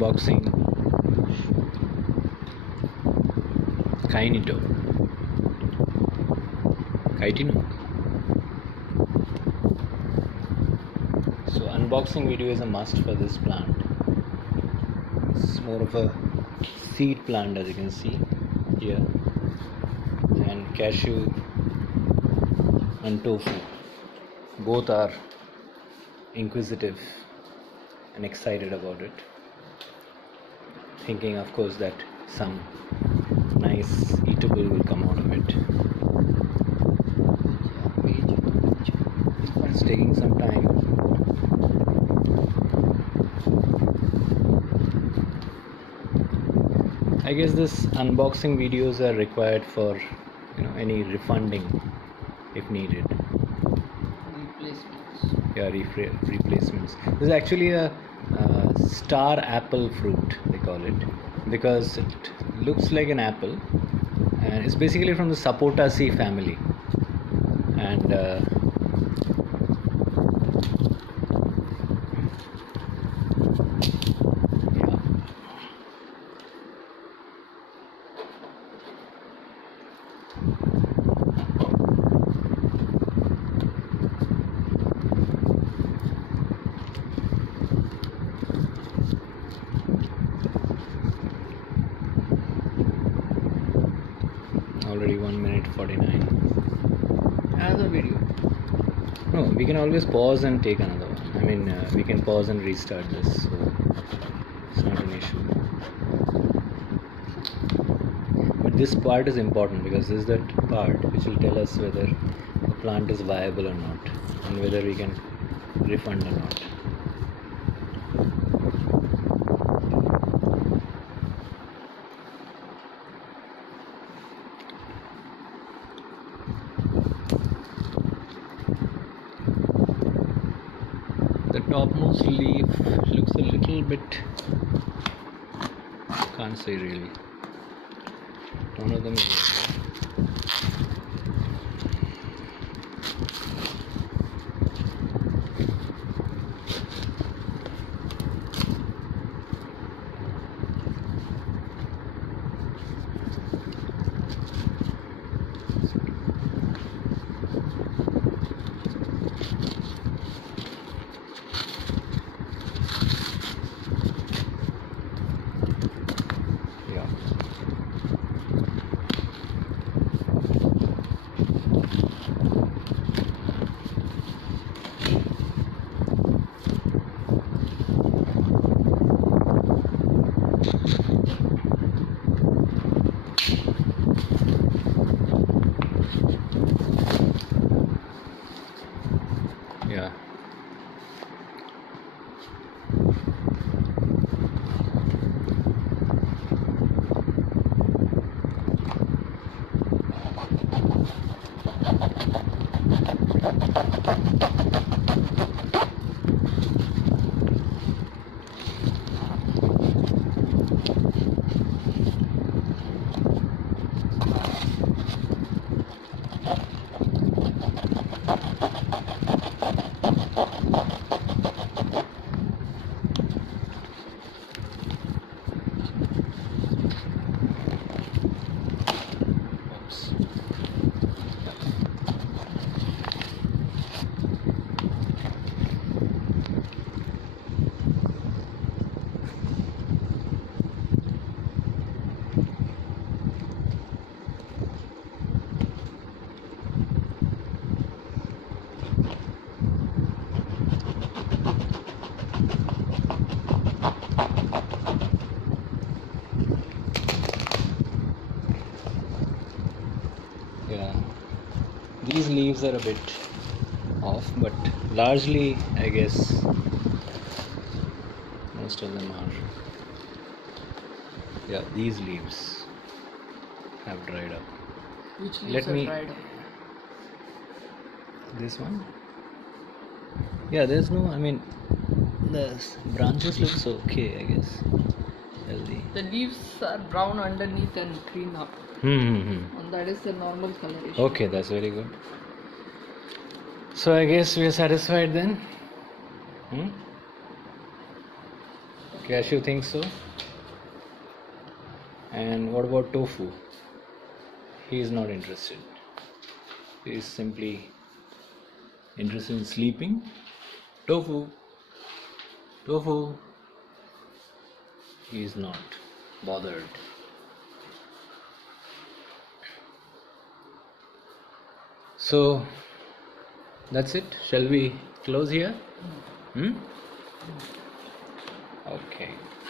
unboxing cainito. So unboxing video is a must for this plant. It's more of a seed plant, as you can see here, and cashew and tofu both are inquisitive and excited about it, thinking of course that some nice eatable will come out of it. It's taking some time. I guess this unboxing videos are required for any refunding if needed. Replacements. This is actually a star apple fruit, they call it, because it looks like an apple, and it's basically from the Sapotaceae family. And already 1 minute 49. Another video. No, we can always pause and take another one. I mean, we can pause and restart this, so it's not an issue. But this part is important because this is that part which will tell us whether the plant is viable or not, and whether we can refund or not. The topmost leaf looks a little bit, can't say really. One of them is yeah. These leaves are a bit off, but largely I guess most of them are. Yeah, these leaves have dried up. Which leaves are dried up? This one? Yeah, there's no, I mean, the branches looks okay, I guess. Healthy. The leaves are brown underneath and green up. And that is the normal coloration. Okay, that's very good. So I guess we are satisfied then. Okay. Cashew thinks so. And what about tofu? He is not interested. He is simply interested in sleeping. Tofu. Tofu. He is not bothered. So that's it. Shall we close here? Okay.